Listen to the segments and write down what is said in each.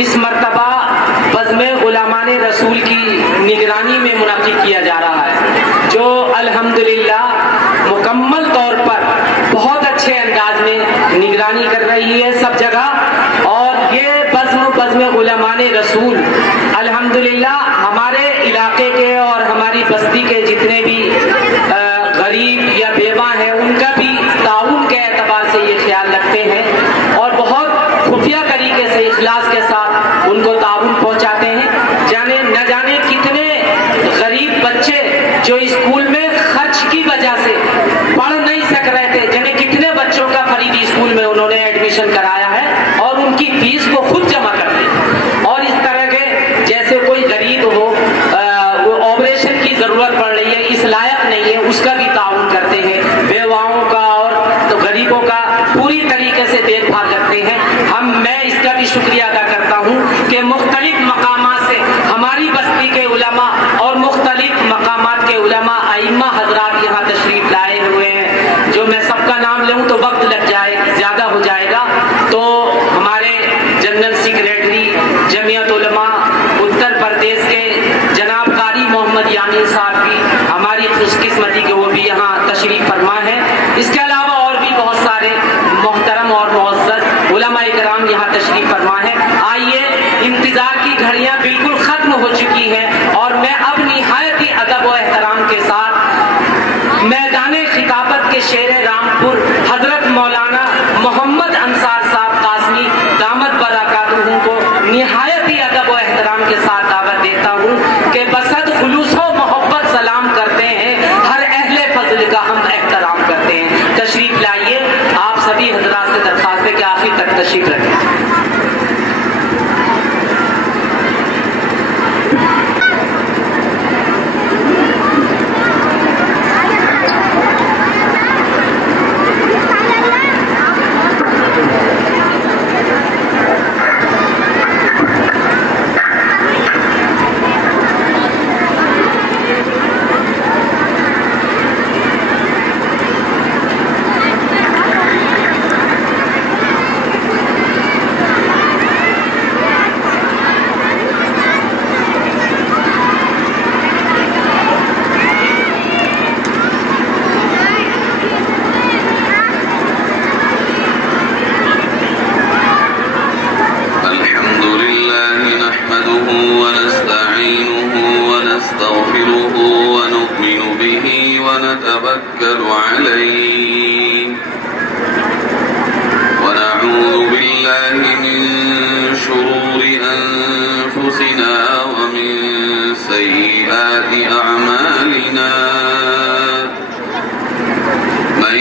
اس مرتبہ بزم غلامان رسول کی نگرانی میں منعقد کیا جا رہا ہے، جو الحمدللہ مکمل طور پر بہت اچھے انداز میں نگرانی کر رہی ہے سب جگہ۔ اور یہ بزم غلامان رسول الحمدللہ ہمارے علاقے کے اور ہماری بستی کے جتنے بھی غریب یا بیوہ ہیں ان کا بھی تعاون کے اعتبار سے یہ خیال رکھتے ہیں اور بہت خفیہ طریقے سے اخلاص کے ساتھ ان کو تعاون پہنچاتے ہیں۔ نہ جانے کتنے غریب بچے جو اسکول میں خرچ کی وجہ سے پڑھ نہیں سک رہے تھے، جنہیں کتنے بچوں کا فریدی اسکول میں انہوں نے ایڈمیشن کرایا ہے اور ان کی فیس کو خود جمع کر دی۔ اور اس طرح کے جیسے کوئی غریب ہو، آپریشن کی ضرورت پڑ رہی ہے، اس لائق نہیں ہے، اس کا بھی تعاون کرتے ہیں، بیواؤں کا اور غریبوں کا پوری طریقے سے دیکھ بھال کرتے ہیں۔ میں اس کا بھی شکریہ ادا کرتا ہوں کہ مختلف مقامات سے ہماری بستی کے علماء اور مختلف مقامات کے علماء ائمہ حضرات یہاں تشریف لائے ہوئے ہیں۔ جو میں سب کا نام لوں تو وقت لگ جائے، زیادہ ہو جائے گا، تو ہمارے جنرل سیکریٹری جمعیت علماء اتر پردیش کے جناب قاری محمد یامین صاحب بھی ہماری خوش قسمتی کے وہ بھی یہاں تشریف فرما ہے۔ اس کے علاوہ اور بھی بہت سارے محترم اور معزز علماء کرام یہاں تشریف فرما ہے۔ آئیے، انتظار کی گھڑیاں بالکل ختم ہو چکی ہیں اور میں اب نہایت ہی ادب و احترام کے ساتھ میدان خطابت کے شیر رامپور حضرت مولانا محمد انصار صاحب قاسمی دامت برکاتہ کو نہایت ہی ادب و احترام کے ساتھ دعوت دیتا ہوں کہ بصد خلوص و محبت سلام کرتے ہیں، ہر اہل فضل کا ہم احترام کرتے ہیں۔ تشریف لائیے، آپ سبھی حضرات سے درخواست ہے کہ آخر تک تشریف رکھیں۔ ونتوكل عليه ونعوذ بالله من شرور أنفسنا ومن سيئات أعمالنا من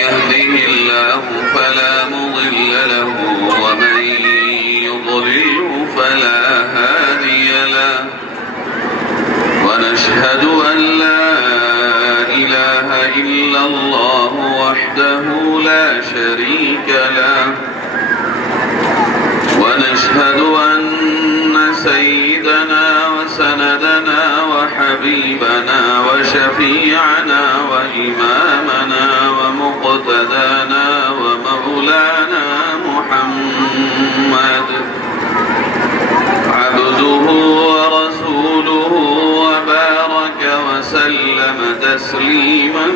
يهده الله فلا مضل له ومن يضلله فلا هادي له ونشهد أن لا إله إلا الله وحده لا شريك له ونشهد أن سيدنا وسندنا وحبيبنا وشفيعنا وإمامنا ومقتدانا ومولانا محمد عبده ورسوله وبارك وسلم تسليما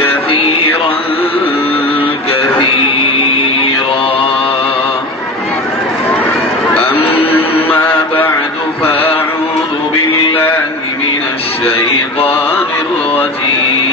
كثيرا كثيرا أما بعد فأعوذ بالله من الشيطان الرجيم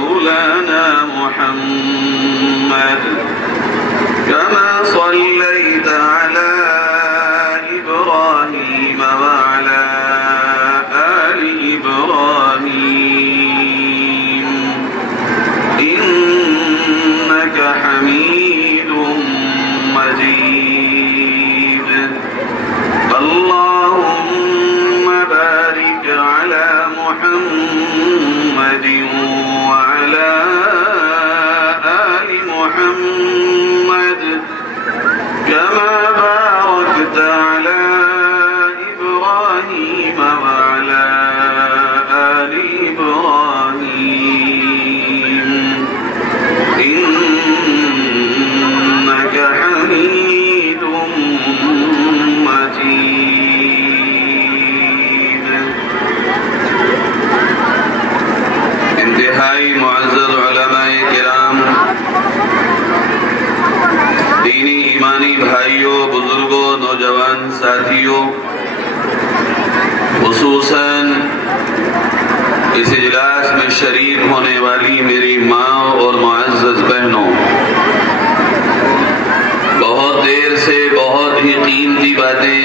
مولانا محمد كما صليت على إبراهيم وعلى آل إبراهيم إنك حميد مجيد اللهم بارك على محمد وعلى آل محمد كما باركت على إبراهيم وعلى آل إبراهيم إنك حميد مجيد. انتہائی معزز علماء کرام، دینی ایمانی بھائیوں، بزرگوں، نوجوان ساتھیوں، خصوصاً اس اجلاس میں شریک ہونے والی میری ماں اور معزز بہنوں، بہت دیر سے بہت ہی قیمتی باتیں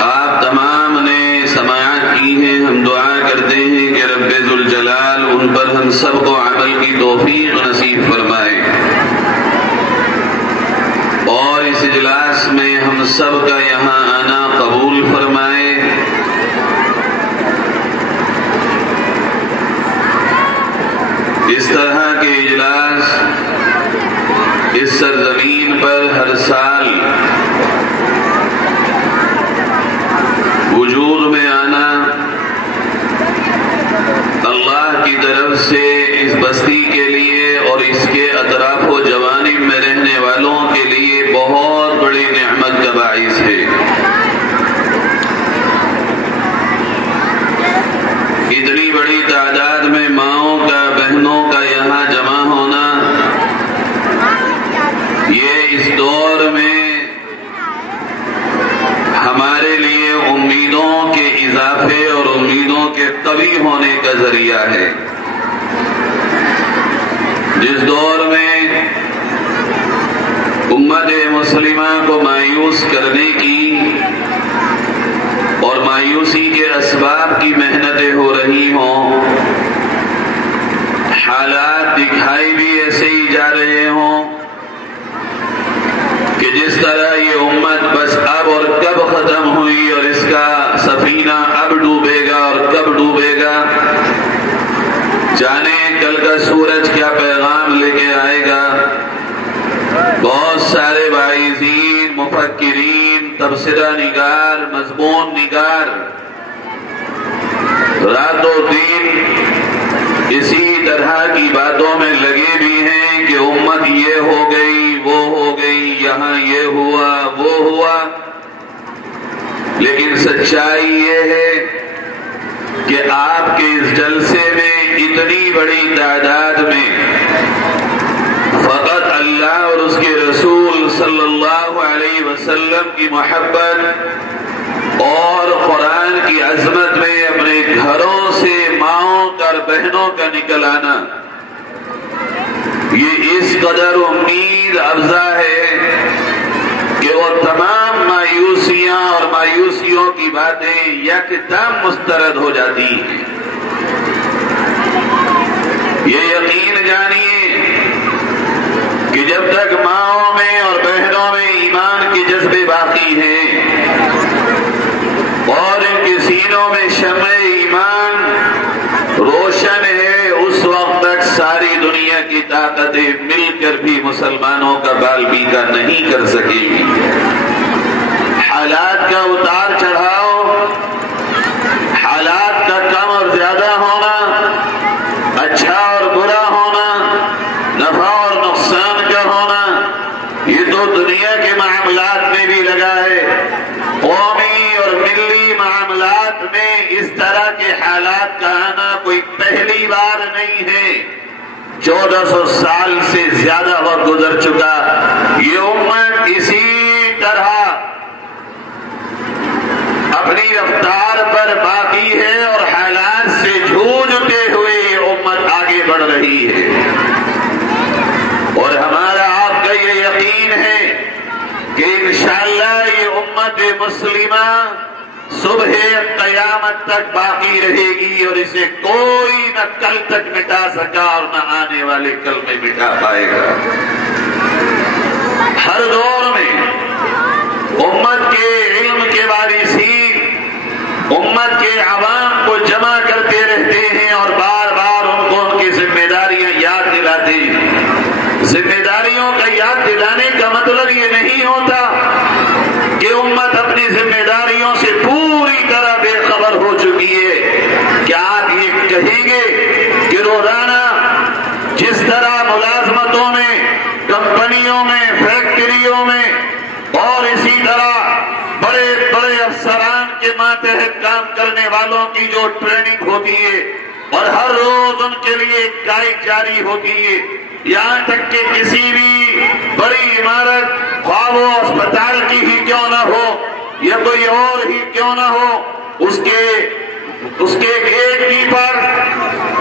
آپ تمام نے سماعت کی ہیں. ہم دعا کرتے ہیں کہ رب ذوالجلال ان پر ہم سب کو عمل کی توفیق نصیب فرمائے اور اس اجلاس میں ہم سب کا یہاں آنا قبول فرمائے. اس طرح کے اجلاس اس سرزمین پر ہر سال وجود میں آنا اللہ کی طرف سے اس بستی کے لیے اور اس کے اطراف و جوانب میں رہنے والوں کے لیے بہت بڑی نعمت کا باعث ہے. اتنی بڑی تعداد میں ماؤں کا، بہنوں کا یہاں جمع ہونا، یہ اس دور میں ہمارے لیے امیدوں کے اضافے اور امیدوں کے قوی ہونے کا ذریعہ ہے. جس دور میں امت مسلمہ کو مایوس کرنے کی اور مایوسی کے اسباب کی محنتیں ہو رہی ہوں، حالات دکھائی بھی ایسے ہی جا رہے ہوں کہ جس طرح یہ امت بس اب اور کب ختم ہوئی اور اس کا سفینہ اب ڈوبے گا اور کب ڈوبے گا، جانے کل کا سورج کیا پیغام لے کے آئے گا. بہت سارے واعظین، مفکرین، تبصرہ نگار، مضمون نگار رات و دن اسی طرح کی باتوں میں لگے بھی ہیں کہ امت یہ ہو گئی، وہ ہو گئی، یہاں یہ ہوا، وہ ہوا. لیکن سچائی یہ ہے کہ آپ کے اس جلسے میں اتنی بڑی تعداد میں فقط اللہ اور اس کے رسول صلی اللہ علیہ وسلم کی محبت اور قرآن کی عظمت میں اپنے گھروں سے ماؤں کا اور بہنوں کا نکل آنا، یہ اس قدر امید افزا ہے کہ وہ تمام مایوسیاں اور مایوسیوں کی باتیں یکدم مسترد ہو جاتی ہیں. یہ یقین جانیے کہ جب تک ماؤں میں اور بہنوں میں ایمان کے جذبے باقی ہیں اور ان کے سینوں میں شمع ایمان روشن ہے، اس وقت تک ساری دنیا کی طاقتیں مل کر بھی مسلمانوں کا بال بیکا نہیں کر سکیں گی. حالات کا اتار چڑھاؤ، حالات کا کم اور زیادہ ہونا، اچھا اور برا ہونا، نفع اور نقصان کا ہونا، یہ تو دنیا کے معاملات میں بھی لگا ہے. قومی اور ملی معاملات میں اس طرح کے حالات کا آنا کوئی پہلی بار نہیں ہے. 1400 سال سے زیادہ وقت گزر چکا. یہ امت اسی طرح اپنی رفتار پر باقی ہے اور حالات سے جھوجتے ہوئے صبح قیامت تک باقی رہے گی اور اسے کوئی نہ کل تک مٹا سکا اور نہ آنے والے کل میں مٹا پائے گا۔ ہر دور میں امت کے علم کے وارثین امت کے عوام کو جمع کرتے رہتے ہیں اور بار بار ان کو ان کی ذمہ داریاں یاد دلاتے ہیں۔ ذمہ داریوں کا یاد دلانے کا مطلب یہ نہیں ہوتا کہ امت اپنی ذمہ داریوں سے پوری طرح بے خبر ہو چکی ہے۔ کیا آپ یہ کہیں گے کہ روزانہ جس طرح ملازمتوں میں، کمپنیوں میں، فیکٹریوں میں اور اسی طرح بڑے بڑے افسران کے ماتحت کام کرنے والوں کی جو ٹریننگ ہوتی ہے اور ہر روز ان کے لیے ایک گائیڈ جاری ہوتی ہے، یہاں تک کہ کسی بھی بڑی عمارت خواہ وہ اسپتال کی ہی کیوں نہ ہو یا کوئی اور ہی کیوں نہ ہو، اس کے گیٹ کیپر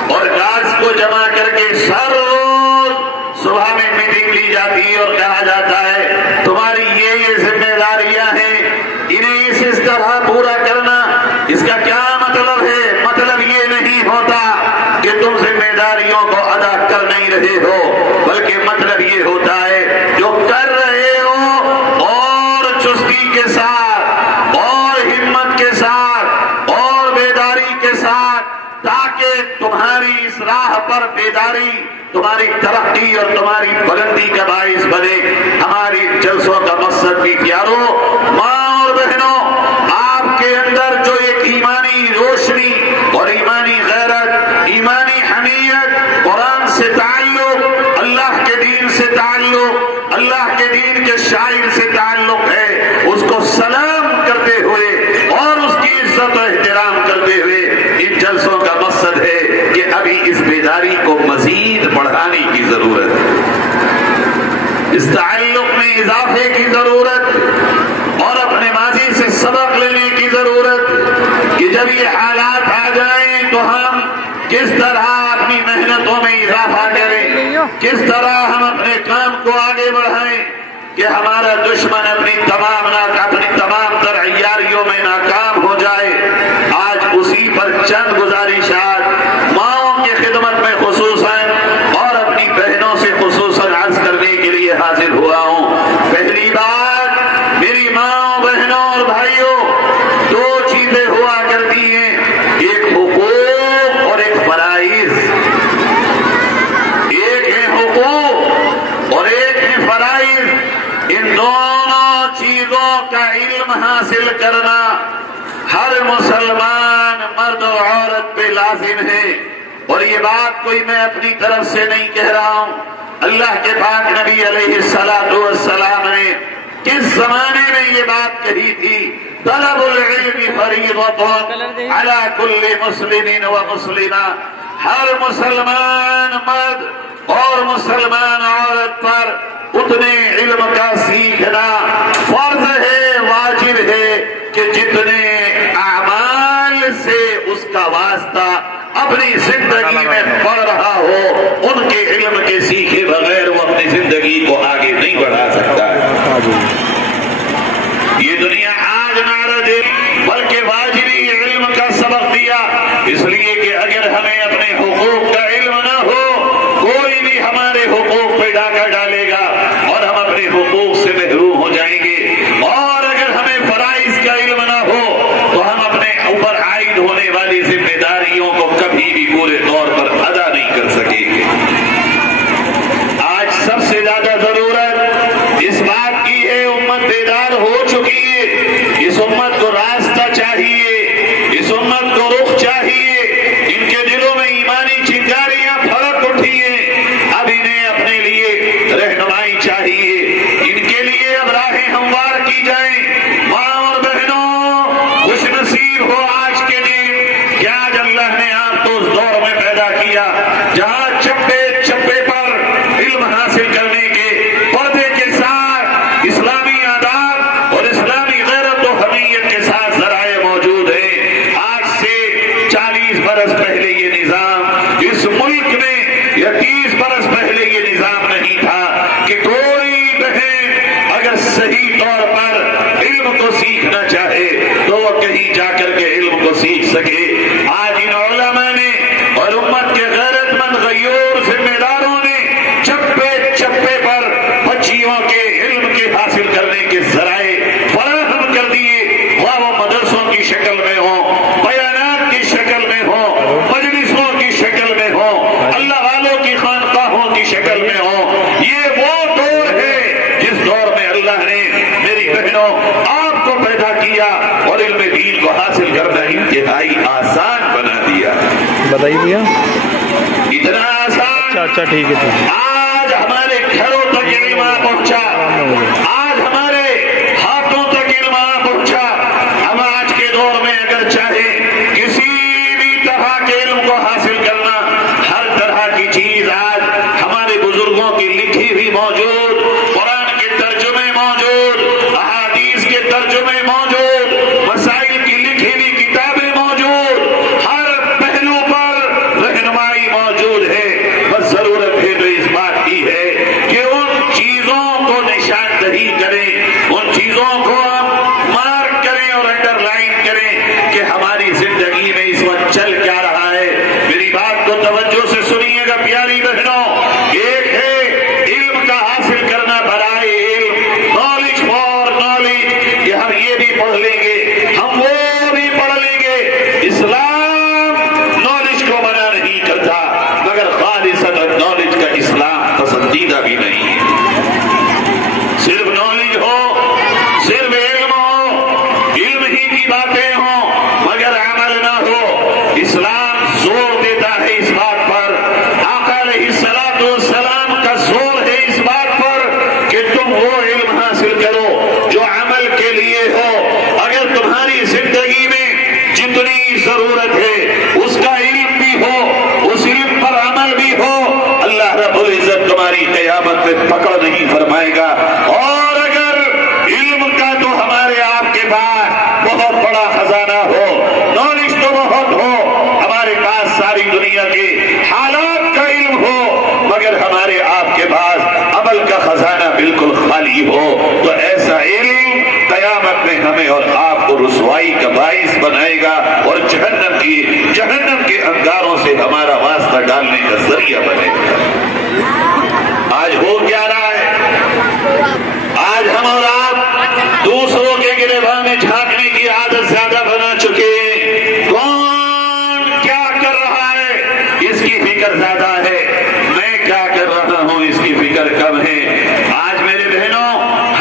اور گارڈز کو جمع کر کے ہر روز صبح میں میٹنگ لی جاتی ہے اور کہا جاتا ہے تمہاری یہ ذمہ داریاں ہیں، انہیں اس طرح پورا کرنا۔ اس کا کیا مطلب ہے؟ مطلب یہ نہیں ہوتا کہ تم ذمہ داریوں کو ادا کر نہیں رہے ہو، بلکہ مطلب یہ ہوتا ہے جو کر رہے ہو اور چستی کے ساتھ اور ہمت کے ساتھ اور بیداری کے ساتھ، تاکہ تمہاری اس راہ پر بیداری تمہاری ترقی اور تمہاری بلندی کا باعث بنے۔ ہماری جلسوں کا مقصد بھی پیارو، ماں اور بہنوں، آپ کے اندر جو ایک ایمانی روشنی اور ایمانی غیرت، ایمانی حمیت، قرآن سے تعلق، اللہ کے دین سے تعلق، اللہ کے دین کے شاعر سے تعلق ہے، اس کو سلام کرتے ہوئے اور اس کی عزت و احترام کرتے ہوئے ان جلسوں کا مقصد ہے کہ ابھی اس بیداری کو مزید بڑھانے کی ضرورت ہے، اس تعلق میں اضافے کی ضرورت اور اپنے ماضی سے سبق لینے کی ضرورت کہ جب یہ حالات آ جائیں تو ہم کس طرح اپنی محنتوں میں اضافہ کریں، کس طرح ہم اپنے کام کو آگے بڑھائیں کہ ہمارا دشمن اپنی تمام تر عیاریوں میں ناکام ہو جائے۔ آج اسی پر چند گزارشات ماؤں کی خدمت میں خصوصاً اور اپنی بہنوں سے خصوصاً عرض کرنے کے لیے حاضر ہوا ہوں۔ پہلی بات، میری ماں، بہنوں اور بھائیوں، دو چیزیں ہوا کرتی ہیں، ایک حقوق اور ایک فرائض۔ ایک ہے حقوق اور ایک ہے فرائض۔ ان دونوں چیزوں کا علم حاصل کرنا ہر مسلمان مرد و عورت پہ لازم ہے، اور یہ بات کوئی میں اپنی طرف سے نہیں کہہ رہا ہوں۔ اللہ کے پاک نبی علیہ السلام نے کس زمانے میں یہ بات کہی تھی؟ طلب العلم فریضۃ علی کل مسلم و مسلمہ، ہر مسلمان مرد اور مسلمان عورت پر اتنے علم کا سیکھنا فرض ہے، واجب ہے کہ جتنے اعمال سے اس کا واسطہ اپنی زندگی میں پڑ رہا ہو، ان کے علم کے سیکھے بغیر وہ اپنی زندگی کو آگے نہیں بڑھا سکتا ہے۔ یہ دنیا آج نہ دے بلکہ واجبی علم کا سبق دیا، اس لیے کہ اگر ہمیں اپنے حقوق کا علم نہ ہو، کوئی بھی ہمارے حقوق پہ ڈاکہ ڈالے گا اور ہم اپنے حقوق سے محروم ہو جائیں گے، اور اگر ہمیں فرائض کا علم نہ ہو تو ہم اپنے اوپر عائد ہونے والی ذمہ داریوں کو کبھی بھی پورے طور پر ادا نہیں کر سکیں گے۔ آج سب سے زیادہ ضرورت اس بات کی ہے، امت بیدار ہو چکی ہے، اس امت کو راستہ چاہیے، اس امت کو رخ چاہیے، ان کے دلوں میں ایمانی چنگاریاں پھڑک اٹھی ہیں، اب انہیں اپنے لیے رہنمائی چاہیے، ان کے لیے اب راہیں ہموار کی جائیں۔ ماں اور بہنوں، خوش نصیب ہو آج کے دن کہ آج اللہ نے آپ کو اس دور میں پیدا کیا جہاں چپے چپے پر علم حاصل کرنے کے پردے کے ساتھ اسلامی آداب اور اسلامی غیرت و حمیت کے ساتھ ذرائع موجود ہیں۔ آج سے 40 برس پہلے یہ نظام اس ملک میں یا 30 برس پہلے یہ نظام نہیں تھا کہ کوئی بہن اگر صحیح طور پر علم کو سیکھنا چاہے تو وہ کہیں جا کے حکومت کے غیرت مند غیور ذمہ داروں نے چپے چپے پر بچیوں کے علم کے حاصل کرنے کے ذرائع فراہم کر دیے، خواہ وہ مدرسوں کی شکل میں ہو، بیانات کی شکل میں ہو، مجلسوں کی شکل میں ہو، اللہ والوں کی خانقاہوں کی شکل میں ہو۔ یہ وہ دور ہے جس دور میں اللہ نے میری بہنوں آپ کو پیدا کیا اور علم دین کو حاصل کرنا انتہائی آسان بنا دیا۔ بتائیے بھیا۔ اتنا آسان، اچھا ٹھیک ہے ٹھیک ہے۔ آج ہمارے گھروں تک علم آ پہنچا، آج ہمارے ہاتھوں تک علم آ پہنچا۔ ہم آج کے دور میں اگر چاہیں کسی بھی طرح کے علم کو حاصل کرنا، ہر طرح کی چیز آج ہمارے بزرگوں کی لکھی ہوئی موجود، قرآن کے ترجمے موجود، احادیث کے ترجمے موجود، مسائل کی لکھی ہوئی کتابیں موجود، ہر پہلو پر رہنمائی موجود ہے۔ بس ضرورت ہے تو اس بات کی ہے کہ ان چیزوں کو نشاندہی کریں، ان چیزوں کو آپ مارک کریں اور انڈر لائن کریں کہ ہماری زندگی میں اس وقت چل کیا رہا ہے۔ میری بات کو توجہ سے سنیے گا پیاری بہنوں، ایک ہے علم کا حاصل کرنا برائے علم، نالج فار نالج، کہ ہم یہ بھی پڑھ لیں گے، ہم وہ بھی پڑھ لیں گے۔ اسلام نالج کو منع نہیں کرتا، مگر خالصۃ نالج کا اسلام پسندیدہ بھی نہیں ہے۔ صرف نالج ہو، صرف علم ہو، علم ہی کی باتیں ہوں مگر عمل نہ ہو، اسلام زور دیتا ہے اس بات پر، آقا علیہ الصلوۃ والسلام کا زور ہے اس بات پر کہ تم وہ علم حاصل کرو جو عمل کے لیے ہو۔ اگر تمہاری زندگی میں جتنی ضرورت ہے اس کا علم بھی ہو، اس علم پر عمل بھی ہو، اللہ رب العزت تمہاری قیامت میں پکڑ نہیں فرمائے گا۔ اور اگر علم کا تو ہمارے آپ کے پاس بہت بڑا خزانہ ہو، نالج تو بہت ہو، ہمارے پاس ساری دنیا کے حالات کا علم ہو، مگر ہمارے آپ کے پاس عمل کا خزانہ بالکل خالی ہو، تو ایسا علم قیامت میں ہمیں اور آپ کو رسوائی کا باعث بنائے گا اور جہنم کے انگاروں سے ہمارا واسطہ ڈالنے کا ذریعہ بنے گا۔ آج ہو کیا رہا ہے؟ آج ہم اور آپ دوسروں کے گریباں میں جھانکنے کی عادت زیادہ بنا چکے ہیں۔ کون کیا کر رہا ہے اس کی فکر زیادہ ہے، میں کیا کر رہا ہوں اس کی فکر کم ہے۔ آج میرے بہنوں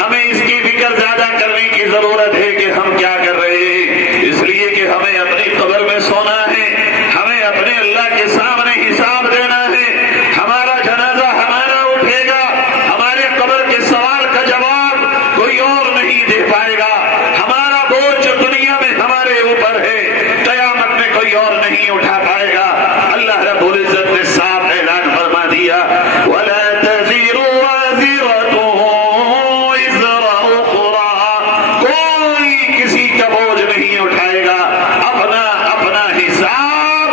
ہمیں اس کی فکر زیادہ کرنے کی ضرورت ہے کہ ہم کیا کر رہے ہیں، اس لیے کہ ہمیں اپنی قبر میں سونا ہے، ہمیں اپنے اللہ کے سامنے حساب دینا ہے، ہمارا جنازہ ہمارا اٹھے گا، ہمارے قبر کے سوال کا جواب کوئی اور نہیں دے پائے گا، ہمارا بوجھ جو دنیا میں ہمارے اوپر ہے قیامت میں کوئی اور نہیں اٹھا پائے گا۔ اللہ رب العزت نے صاف اعلان فرما دیا، وَلَا تَزِرُ وَازِرَةٌ وِزْرَ أُخْرَىٰ، کوئی کسی کا بوجھ نہیں اٹھائے گا، اپنا حساب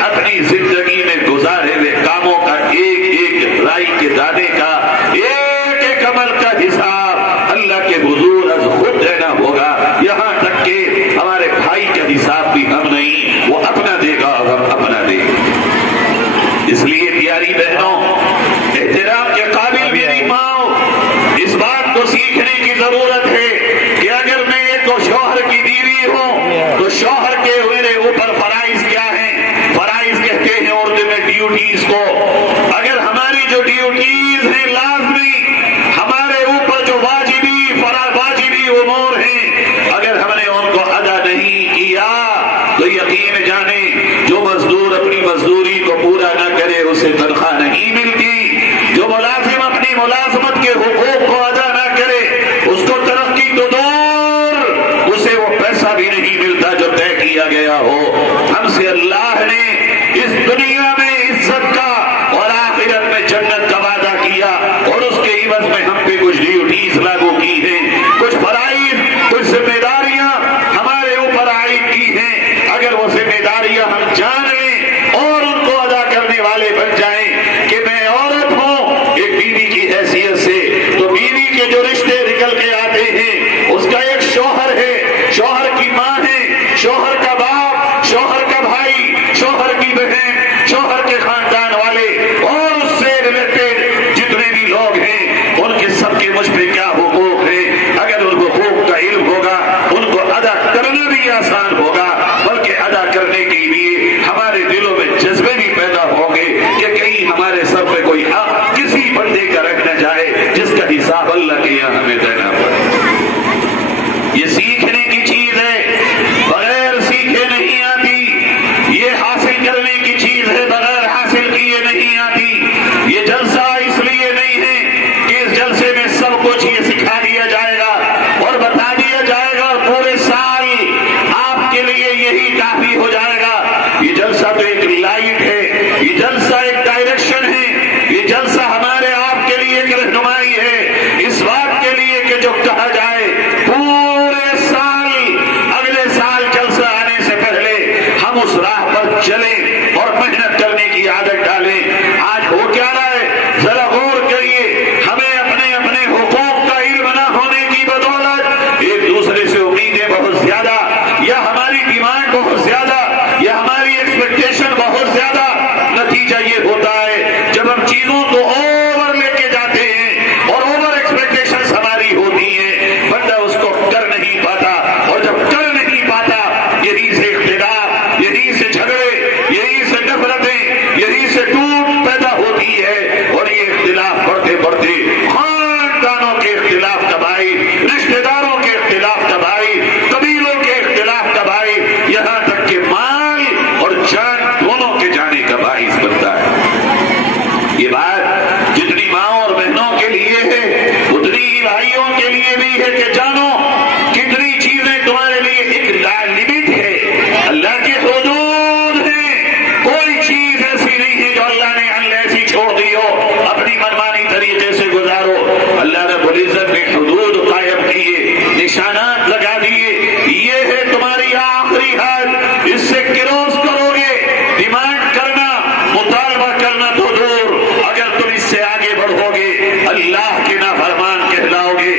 اپنی زندگی میں گزارے ہوئے کاموں کا ایک رائی کے دانے کا ایک عمل کا حساب اللہ کے حضور از خود دینا ہوگا۔ یہاں تک کہ ہمارے بھائی کا حساب بھی ہم نہیں، وہ اپنا دے گا اور ہم اپنا دے گا۔ اس لیے پیاری بہنوں، احترام کے قابل میری ماں، اس بات کو سیکھنے کی ضرورت ہے کہ اگر میں ایک شوہر کی بیوی ہوں تو شوہر کے میرے اوپر فرائض کیا ہیں۔ فرائض کہتے ہیں اردو میں ڈیوٹیز کو۔ اگر ہماری جو ڈیوٹیز ہیں لازمی، ہمارے اوپر جو واجبی امور ہیں، اگر ہم نے ان کو ادا نہیں کیا تو یقین جانیں جو مزدور اپنی مزدوری کو پورا نہ کرے اسے تنخواہ نہیں ملتی، جو ملازم اپنی ملازمت کے حقوق کو ادا نہ کرے اس کو ترقی تو دور، اسے وہ پیسہ بھی نہیں ملتا جو طے کیا گیا ہو۔ ہم سے اللہ نے اس دنیا میں عزت کا اور آخرت میں جنت کا وعدہ کیا، اور اس کے عوض میں ہم پہ کچھ ڈیوٹیز لاگو کی ہیں، کچھ فرائض، کچھ ذمہ داریاں ہمارے اوپر عائد کی ہیں۔ اگر وہ ذمہ داریاں ہم جان لیں اور ان کو ادا کرنے والے بن جائیں نہیں آتی. یہ جلسہ اس لیے نہیں ہے کہ اس جلسے میں سب کچھ یہ سکھا دیا جائے گا اور بتا دیا جائے گا اور پورے سال آپ کے لیے یہی کافی ہو جائے گا. یہ جلسہ تو ایک لائٹ ہے, یہ جلسہ ایک ڈائریکشن ہے, یہ جلسہ ہمارے آپ کے لیے ایک رہنمائی ہے اس بات کے لیے کہ جو کہا جائے پورے سال, اگلے سال جلسہ آنے سے پہلے ہم اس راہ پر چلیں اور محنت کرنے کی عادت ڈالیں. آج ہو کیا رہا ہے ذرا غور کریے. ہمیں اپنے اپنے حقوق کا علم نہ ہونے کی بدولت ایک دوسرے سے امیدیں بہت زیادہ, یا ہماری ڈیمانڈ بہت زیادہ, یا ہماری ایکسپیکٹیشن بہت زیادہ. نتیجہ یہ ہوتا ہے جب ہم چیزوں کو اوور لے کے جاتے ہیں اور اوور ایکسپیکٹیشن ہماری ہوتی ہیں, بندہ اس کو کر نہیں پاتا, اور جب کر نہیں پاتا یہی سے اختلاف, یہی سے جھگڑے, یہی سے نفرتیں, یہی سے ٹوٹ پیدا ہوتی ہے. اور یہ اختلاف بڑھتے بڑھتے خاندانوں کے اختلاف کا باعث, رشتے داروں کے اختلاف کا باعث, قبیلوں کے اختلاف کا باعث, یہاں تک کہ مال اور جان دونوں کے جانے کا باعث بنتا ہے. یہ بات جتنی ماں اور بہنوں کے لیے ہے اتنی ہی بھائیوں کے لیے بھی ہے کہ جانو کتنی چیزیں تمہارے لیے ایک لمٹ ہے, اللہ کے حدود ہیں. کوئی چیز ایسی نہیں ہے جو اللہ نے ایسی چھوڑ دی ہو اپنی منمانی طریقے سے گزارو. اللہ رب العزت نے حدود قائم کیے, نشانات لگا دیے. یہ ہے تمہاری آخری حد, اس سے کروس کرو گے. ڈیمانڈ کرنا, مطالبہ کرنا تو دور, اگر تم اس سے آگے بڑھو گے اللہ کے نافرمان کہلاؤ گے.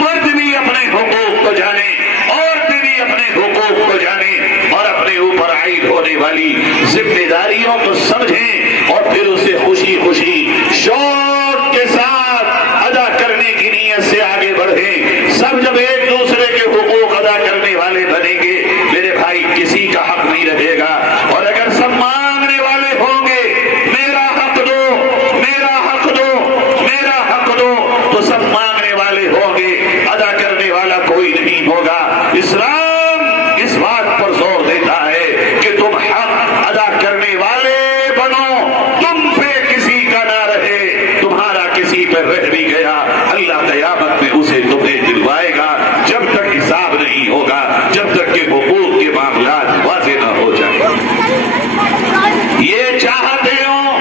مرد بھی اپنے حقوق کو جانے, عورتیں بھی اپنے حقوق کو جانے, اور اپنے اوپر عائد ہونے والی ذمہ داریوں کو سمجھیں اور پھر اسے خوشی خوشی شوق کے ساتھ ادا کرنے کی نیت سے آگے بڑھیں. سب جب ایک دوسرے کے حقوق ادا کرنے والے بنیں گے میرے بھائی کسی کا حق نہیں رہے گا. اور اگر سب مانگنے والے ہوں گے میرا حق دو, میرا حق دو, میرا حق دو, تو سب مانگنے والے ہوں گے, ادا کرنے والا کوئی نہیں ہوگا. اسلام اس بات پر زور دیتا ہے کہ تم حق ادا کرنے والے بنو, تم پہ کسی کا نہ رہے. تمہارا کسی پہ رہ بھی گیا اللہ قیامت میں اسے تمہیں دلوائے گا جب تک حساب نہیں ہوگا, جب تک کہ حقوق کے معاملات واضح نہ ہو جائیں. یہ چاہتے ہوں,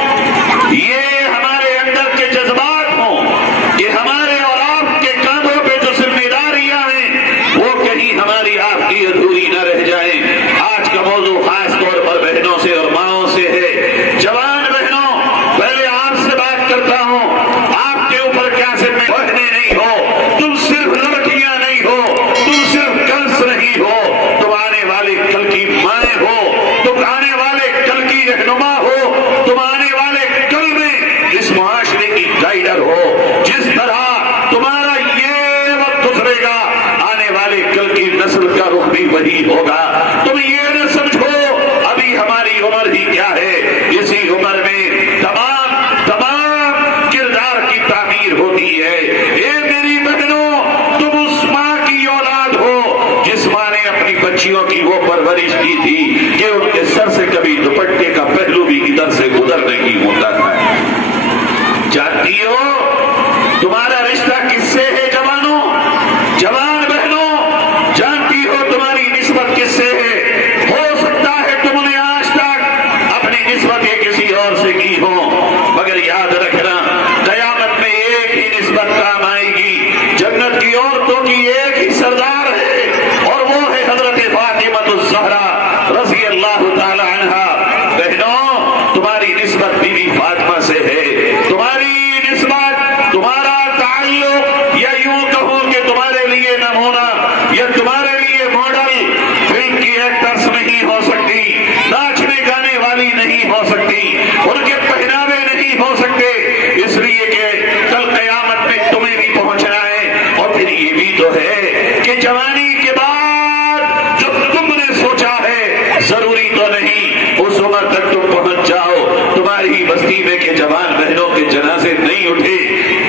یہ ہمارے اندر کے جذبات ہوں کہ ہمارے اور آپ کے کاندھوں پہ جو ذمہ داریاں ہیں وہ کہیں ہماری آپ کی ادھوری نہ رہ جائیں. آج کا موضوع خاص طور پر بہنوں سے اور ماؤں سے ہے. جوان بہنوں, پہلے آپ سے بات کرتا ہوں. آپ کے اوپر کیا ذمہ بہنیں نہیں ہو, تم صرف لڑکیاں نہیں ہو, تم صرف گرلس نہیں ہو, تم آنے والے کل کی مائیں ہو, تم آنے والے کل کی رہنما ہو, تم آنے والے کل میں اس معاشرے کی گائیڈر ہو. جس طرح تمہارا یہ وقت گزرے گا آنے والے کل کی نسل کا رخ بھی وہی ہوگا. تم یہ نہ سمجھو ابھی ہماری عمر ہی کیا ہے, اسی عمر میں تمام کردار کی تعمیر ہوتی ہے. اے میری بہنوں, تم اس ماں کی اولاد ہو جس ماں نے اپنی بچیوں کی وہ پرورش کی تھی کہ ان کے سر سے کبھی دوپٹے کا پہلو بھی ادھر سے ادھر نہیں ہوتا تھا. جانتی ہو تمہارا رشتہ کس سے ہے جوانوں, جوان بہنوں, جانتی ہو تمہاری نسبت کس سے ہے. ہو سکتا ہے تم نے آج تک اپنی نسبتیں کسی اور سے کی ہوں, مگر یاد رکھنا قیامت میں ایک ہی نسبت کام آئے گی. جنت کی عورتوں کی ایک ہی سردار ہے اور وہ ہے حضرت فاطمہ الزہرا رضی اللہ تعالی عنہا. بہنوں, تمہاری نسبت بیوی فاطمہ سے ہے. تمہاری نسبت, تمہارا تعلق, یا یوں کہو کہ تمہارے لیے نمونہ یا تمہارے لیے ماڈل فلم کی ایکٹرز نہیں ہو سکتی, ناچنے گانے والی نہیں ہو سکتی, ان کے پہناوے نہیں ہو سکتے, اس لیے کہ کل قیامت میں تمہیں بھی پہنچنا ہے. اور پھر یہ بھی تو ہے کہ جوانی کے بعد جو تم نے سوچا ہے ضروری تو نہیں اس عمر تک تم پہنچ جاؤ. تمہاری بستی میں کہ جوان بہنوں کے جنازے نہیں اٹھے,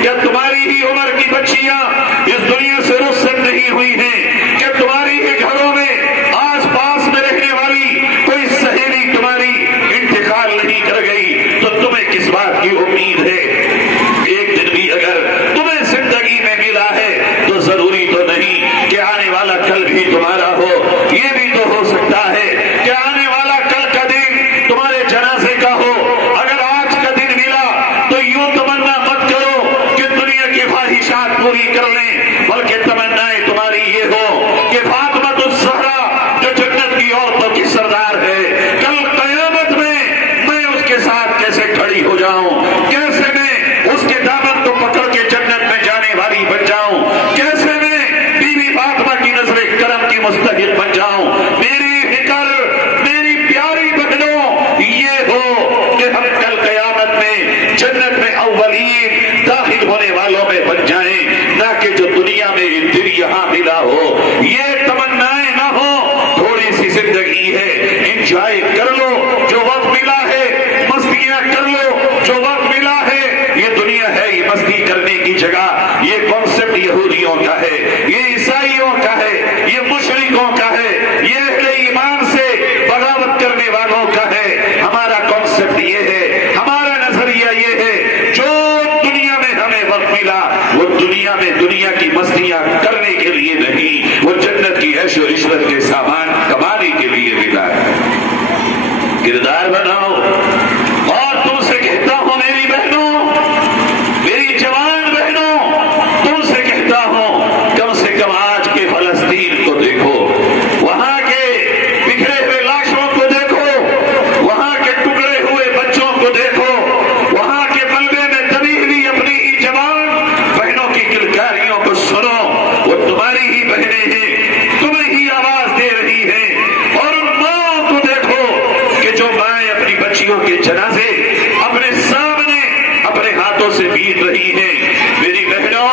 کیا تمہاری ہی عمر کی بچیاں اس دنیا سے رخصت نہیں ہوئی ہیں, کیا تمہاری ہی گھروں میں آس پاس میں رہنے والی کوئی سہیلی تمہاری انتقال نہیں کر گئی, تو تمہیں کس بات کر لیں، بلکہ تمنائیں تمہاری یہ ہو کہ فاطمۃ الزہرا جو جنت کی عورتوں کی سردار ہے، کل قیامت میں اس کے ساتھ کیسے کھڑی ہو جاؤں، کیسے میں اس کے دامن کو پکڑ کے جنت میں جانے والی بن جاؤں، کیسے میں بی بی فاطمہ کی نظر کرم کی مستحق بن جاؤں۔ میری فکر، میری پیاری بہنوں، یہ ہو کہ ہم کل قیامت میں جنت میں اولین داخل ہونے والوں میں بن جائیں، نہ کہ جو دنیا میں دل یہاں ملا ہو۔ یہ تمنائیں نہ ہو، تھوڑی سی زندگی ہے، انجوائے کر لو جو وقت ملا ہے، مستیاں کر لو جو وقت ملا ہے۔ یہ دنیا ہے یہ مستی کرنے کی جگہ، یہ کانسیپٹ یہودیوں کا ہے، یہ عیسائیوں کا ہے، یہ مشرکوں کا ہے، یہ اہل ایمان سے بغاوت کرنے والوں کا ہے۔ ہمارا کانسیپٹ یہ ہے، ہمارا نظریہ یہ ہے، جو دنیا میں ہمیں وقت ملا وہ دنیا میں دنیا کی مستیاں کرنے کے لیے نہیں، وہ جنت کی عیش و عشرت کے سامان کمانے کے لیے ملا ہے۔ کردار بناؤ۔ اور تم سے کہتا ہوں میری بہنوں، میری جوان بہنوں، تم سے کہتا ہوں کم سے کم آج کے فلسطین کو دیکھو، وہاں کے بکھرے ہوئے لاشوں کو دیکھو، وہاں کے ٹکڑے ہوئے بچوں کو دیکھو، وہاں کے ملبے میں دبی ہوئی اپنی ہی جوان بہنوں کی کلکاریوں کو سنو۔ وہ تمہاری ہی بہنیں ہیں، تمہیں ہی آواز دے رہی ہیں۔ اور ان ماں کو دیکھو کہ جو مائیں اپنی بچیوں کے جنازے اپنے سامنے اپنے ہاتھوں سے بیت رہی ہیں۔ میری بہنوں،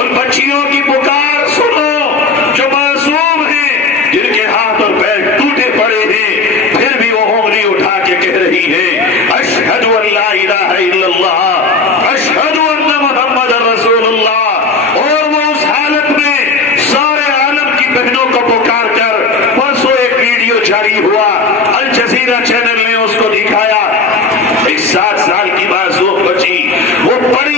ان بچیوں کی پکار سنو جو معصوم ہیں، جن کے ہاتھ اور پیر ٹوٹے پڑے ہیں، پھر بھی وہ انگلی اٹھا کے کہہ رہی ہیں اشہد ان لا الہ الا اللہ، اشہد ان محمد رسول اللہ۔ اور وہ اس حالت میں سارے عالم کی بہنوں کو پکار کر، پرسوں ایک ویڈیو جاری ہوا، الجزیرہ چینل نے اس کو دکھایا، ایک 7 سال کی معصوم بچی، وہ بڑی